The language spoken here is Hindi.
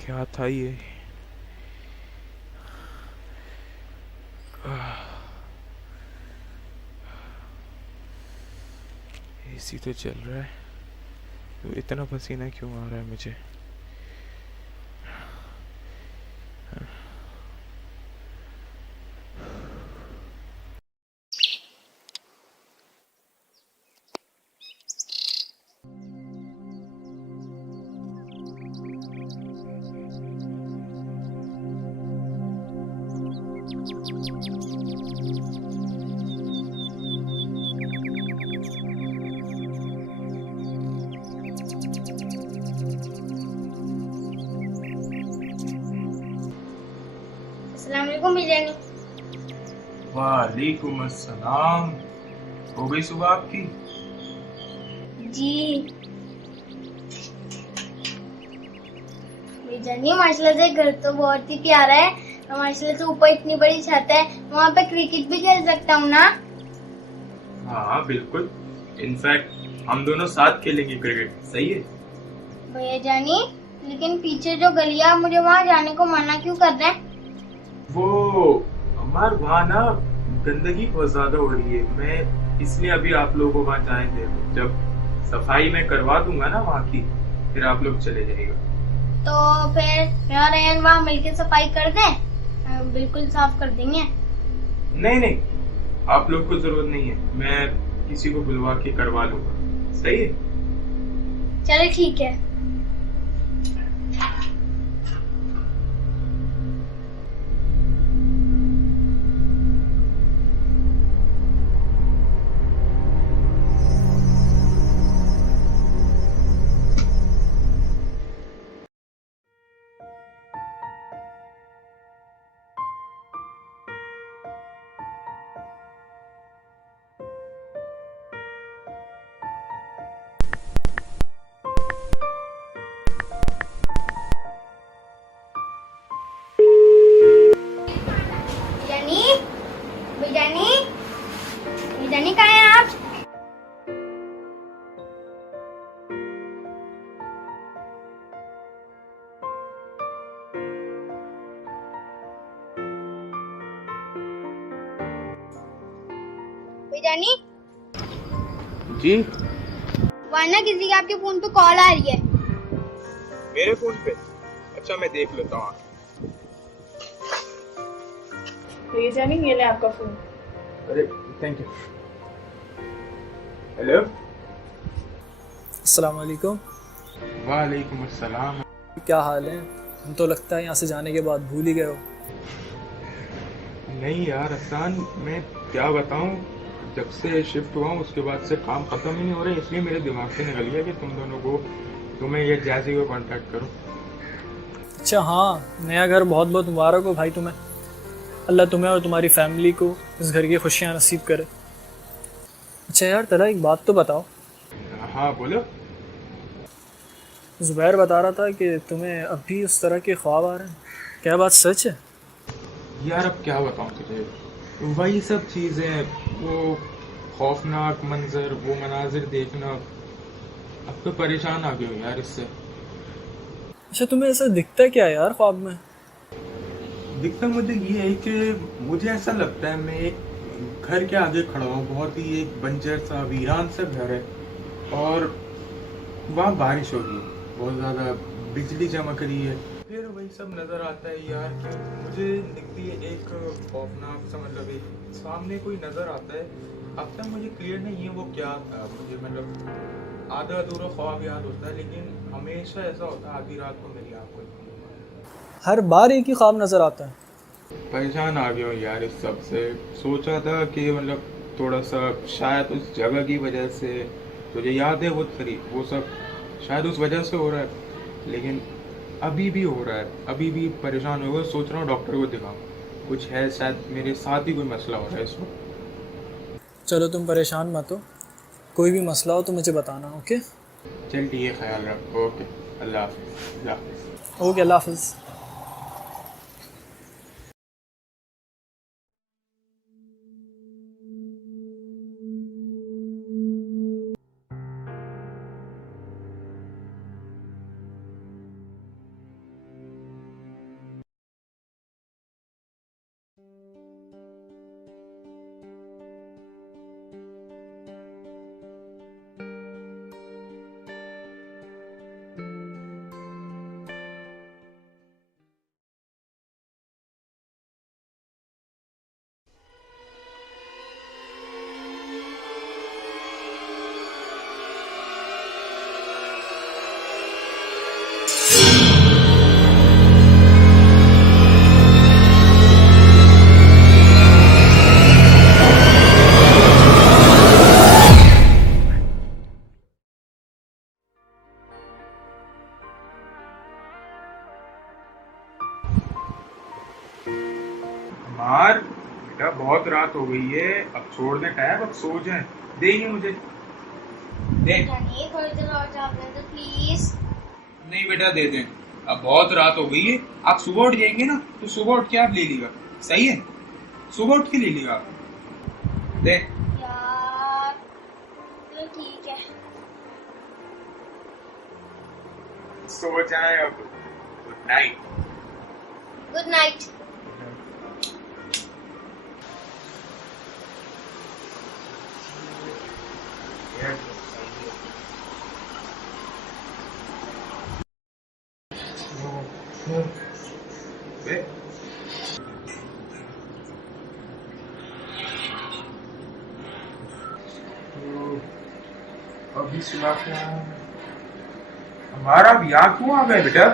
क्या था ये? एसी तो चल रहा है, तो इतना पसीना क्यों आ रहा है मुझे? अस्सलाम वालेकुम बिरयानी। वालेकुम अस्सलाम। हो गई सुबह आपकी? जी बिरयानी, माशाल्लाह से घर तो बहुत ही प्यारा है और माशाल्लाह से ऊपर इतनी बड़ी छत है, वहाँ पे क्रिकेट भी खेल सकता हूँ ना? हाँ बिल्कुल, इनफैक्ट हम दोनों साथ खेलेंगे क्रिकेट, सही है? भैया जानी, लेकिन पीछे जो गलियाँ, मुझे वहाँ जाने को मना क्यों कर रहे हैं? वो हमारे वहाँ ना गंदगी बहुत ज्यादा हो रही है, मैं इसलिए अभी आप लोगों को वहाँ जाने दे रहा हूँ। जब सफाई मैं करवा दूंगा ना वहाँ की, फिर आप लोग चले जाएगा। तो फिर मैं और रेहान वहाँ मिलकर सफाई कर दें? बिल्कुल साफ कर देंगे। नहीं नहीं, आप लोग को जरूरत नहीं है, मैं किसी को बुलवा के करवा लूंगा, सही है? चलो ठीक है। बिरयानी, बिरयानी, बिरयानी कहाँ हैं आप? बिरयानी, जी वरना किसी का आपके फोन पे कॉल आ रही है। मेरे फोन पे? अच्छा मैं देख लेता हूँ। तो ये जानी, ये ले आपका फोन। अरे थैंक यू। हेलो। अस्सलाम वालेकुम। वालेकुम अस्सलाम। क्या हाल है? हम तो लगता है यहाँ से जाने के बाद भूल ही गए हो। नहीं यार अफसान, मैं क्या बताऊं, जब से शिफ्ट हुआ हूं उसके बाद से काम खत्म ही नहीं हो रहा, इसलिए मेरे दिमाग से निकल गया कि तुम्हें ये जैसी को कांटेक्ट करो। अच्छा हाँ, नया घर बहुत बहुत मुबारक हो भाई तुम्हें। अल्लाह तुम्हें और तुम्हारी फैमिली को इस घर की खुशियाँ नसीब करे। अच्छा यार तेरा एक बात तो बताओ, हाँ बोलो। ज़ुबैर बता रहा था कि तुम्हें अभी उस तरह के ख्वाब आ रहे हैं, क्या बात सच है? यार अब क्या बताऊं तुझे, वही सब चीजें, वो खौफनाक मंजर, वो मनाजिर देखना, अब तो परेशान आ गए हो यार इससे। अच्छा तुम्हें ऐसा दिखता क्या है यार ख्वाब में? दिक्कत मुझे ये है कि मुझे ऐसा लगता है मैं एक घर के आगे खड़ा हूँ, बहुत ही एक बंजर सा वीरान सा घर है, और वहाँ बारिश हो रही है, बहुत ज्यादा बिजली चमक रही है, फिर वही सब नजर आता है यार कि मुझे दिखती है एक खौफनाक सा, मतलब एक सामने कोई नजर आता है। अब तक मुझे क्लियर नहीं है वो क्या था, मुझे मतलब आधा अधूरा ख्वाब याद होता है, लेकिन हमेशा ऐसा होता है आधी रात को मेरी आँख खुलती है। हर बार एक ही ख्वाब नज़र आता है। परेशान आ गया हूँ यार इस सब से। सोचा था कि मतलब थोड़ा सा शायद उस जगह की वजह से, तुझे याद है वो सब शायद उस वजह से हो रहा है, लेकिन अभी भी हो रहा है, अभी भी परेशान हो गया। सोच रहा हूँ डॉक्टर को दिखाऊं, कुछ है शायद मेरे साथ ही कोई मसला हो रहा है इस वक्त। चलो तुम परेशान मत हो, कोई भी मसला हो तो मुझे बताना। ओके चल ठीक है, ख्याल रख। ओके, अल्लाह हाफिज़। अल्लाह हाफिज़। ओके, अल्लाह हाफिज़। मार बेटा, बहुत रात हो गई है, अब छोड़ने का है, अब सो जाए। देंगे मुझे, दे। जानिए थोड़ी देर और जाने दो प्लीज। नहीं बेटा दे दें, अब बहुत रात हो गई है। आप सुबह उठ जाएंगे ना, तो सुबह उठ के आप ले लीजिएगा, सही है? सुबह उठ के ले लीजिएगा आप, दे। यार चलो ठीक है। सो जाए अब। Good night. Good night. अभी सुबह को हमारा अब यहाँ क्यों आ गए बेटा?